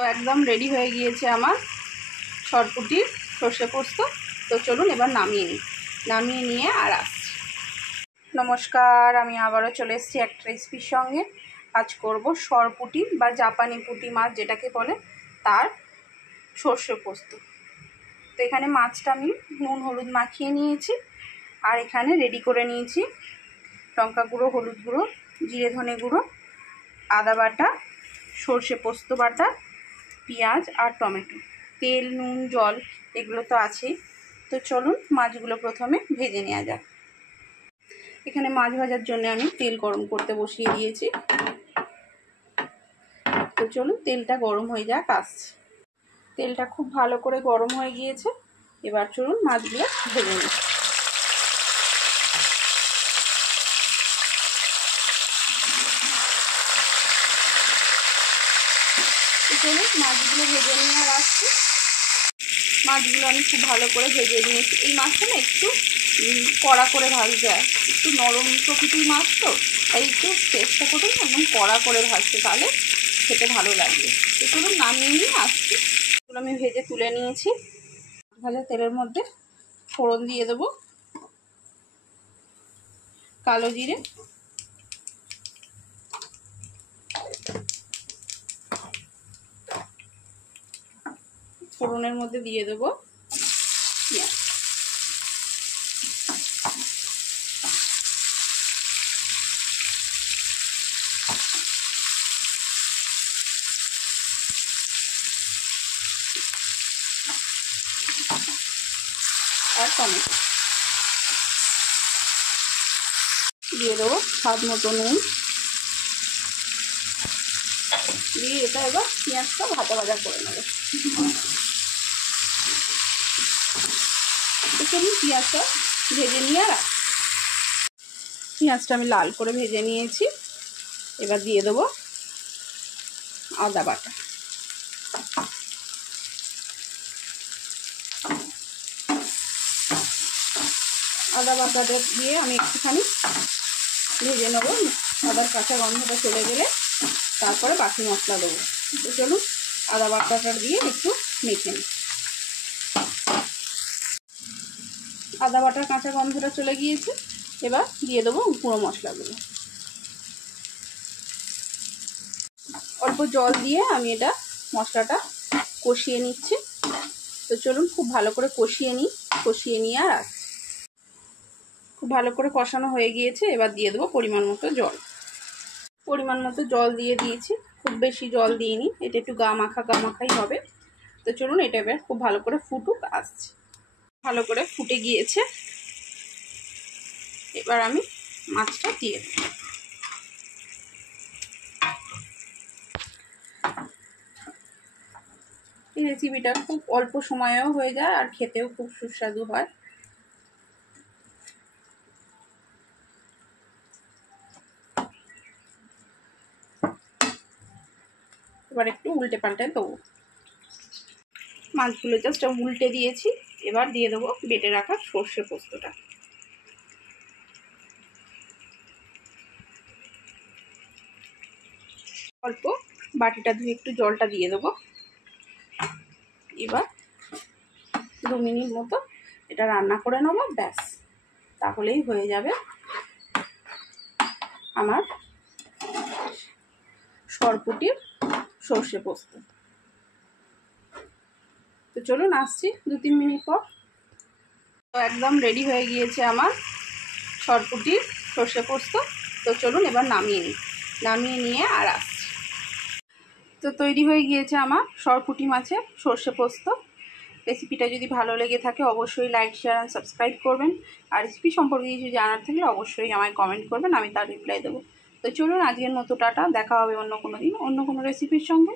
তো একদম রেডি হয়ে গিয়েছে আমার সরপুটির সর্ষে পোস্ত। তো চলুন এবার নামিয়ে নিয়ে আর আসছি। নমস্কার, আমি আবারও চলে এসেছি একটা রেসিপির সঙ্গে। আজ করব সরপুটি বা জাপানি পুঁটি মাছ যেটাকে বলে, তার সর্ষে পোস্ত। তো এখানে মাছটা আমি নুন হলুদ মাখিয়ে নিয়েছি, আর এখানে রেডি করে নিয়েছি লঙ্কা গুঁড়ো, হলুদ গুঁড়ো, জিরে ধনে গুঁড়ো, আদা বাটা, সর্ষে পোস্ত বাটা, পেঁয়াজ আর টমেটো, তেল, নুন, জল এগুলো তো আছেই। তো চলুন মাছগুলো প্রথমে ভেজে নেওয়া যাক। এখানে মাছ ভাজার জন্য আমি তেল গরম করতে বসিয়ে দিয়েছি। তো চলুন তেলটা গরম হয়ে যাক, আসছে। তেলটা খুব ভালো করে গরম হয়ে গিয়েছে, এবার চলুন মাছগুলো ভেজে নিই। চলুন মাছগুলো ভেজে নিয়ে আর আসছি। মাছগুলো আমি খুব ভালো করে ভেজে নিয়েছি। এই মাছটা না একটু কড়া করে ভাজতে হয়, একটু নরম প্রকৃতির মাছ তো, তাই একটু চেষ্টা করুন একদম কড়া করে ভাজতে, তাহলে খেতে ভালো লাগবে। তো চলুন নামিয়ে নিয়ে আসছি। এগুলো আমি ভেজে তুলে নিয়েছি। ভাজা তেলের মধ্যে ফোড়ন দিয়ে দেবো কালো জিরে, ফোড়নের মধ্যে দিয়ে দেবো পেঁয়াজ, আর টমেটো দিয়ে দেবো স্বাদ মতো নুন দিয়ে এটা এবার পেঁয়াজটা ভাজা করে নেবো। চলুন পেঁয়াজটা ভেজে নিয়ে আর পেঁয়াজটা আমি লাল করে ভেজে নিয়েছি। এবার দিয়ে দেবো আদা বাটা, আদা বাটাটা দিয়ে আমি একটুখানি ভেজে নেবো। আদার কাঁচা গন্ধটা চলে গেলে তারপরে বাকি মশলা দেবো। তো চলুন আদা বাটাটা দিয়ে একটু মেখে নিই। আদা বাটার কাঁচা গন্ধটা চলে গিয়েছে, এবার দিয়ে দেবো গুঁড়ো মশলাগুলো। অল্প জল দিয়ে আমি এটা মশলাটা কষিয়ে নিচ্ছি। তো চলুন খুব ভালো করে কষিয়ে নিয়ে আর আসছি। খুব ভালো করে কষানো হয়ে গিয়েছে, এবার দিয়ে দেবো পরিমাণ মতো জল দিয়ে দিয়েছি। খুব বেশি জল দিইনি, এটা একটু গা মাখাই হবে। তো চলুন এটা এবার খুব ভালো করে ফুটুক, আসছে। ভালো করে ফুটে গিয়েছে, এবার আমি মাছটা দিয়ে দেব। এই রেসিপিটা খুব অল্প সময়েও হয়ে যায় আর খেতেও খুব সুস্বাদু হয়। এবার একটু উল্টে পাল্টে দেবো। মাছগুলো জাস্ট উল্টে দিয়েছি, এবার দিয়ে দেবো বেটে রাখা সর্ষে পোস্তটা। অল্প বাটিটা ধুয়ে একটু জলটা দিয়ে দেবো। এবার 2 মিনিট মতো এটা রান্না করে নেবো, ব্যাস তাহলেই হয়ে যাবে আমার সরপুটির সর্ষে পোস্ত। তো চলুন আসছি 2-3 মিনিট পর। তো একদম রেডি হয়ে গিয়েছে আমার সরপুটির সর্ষে পোস্ত। তো চলুন এবার নামিয়ে নিয়ে আর আসছি। তো তৈরি হয়ে গিয়েছে আমার সরপুটি মাছের সর্ষে পোস্ত। রেসিপিটা যদি ভালো লেগে থাকে অবশ্যই লাইক, শেয়ার অ্যান্ড সাবস্ক্রাইব করবেন। আর রেসিপি সম্পর্কে কিছু জানার থাকলে অবশ্যই আমায় কমেন্ট করবেন, আমি তার রিপ্লাই দেবো। তো চলুন আজকের মতো টাটা, দেখা হবে অন্য কোনো দিন অন্য কোনো রেসিপির সঙ্গে।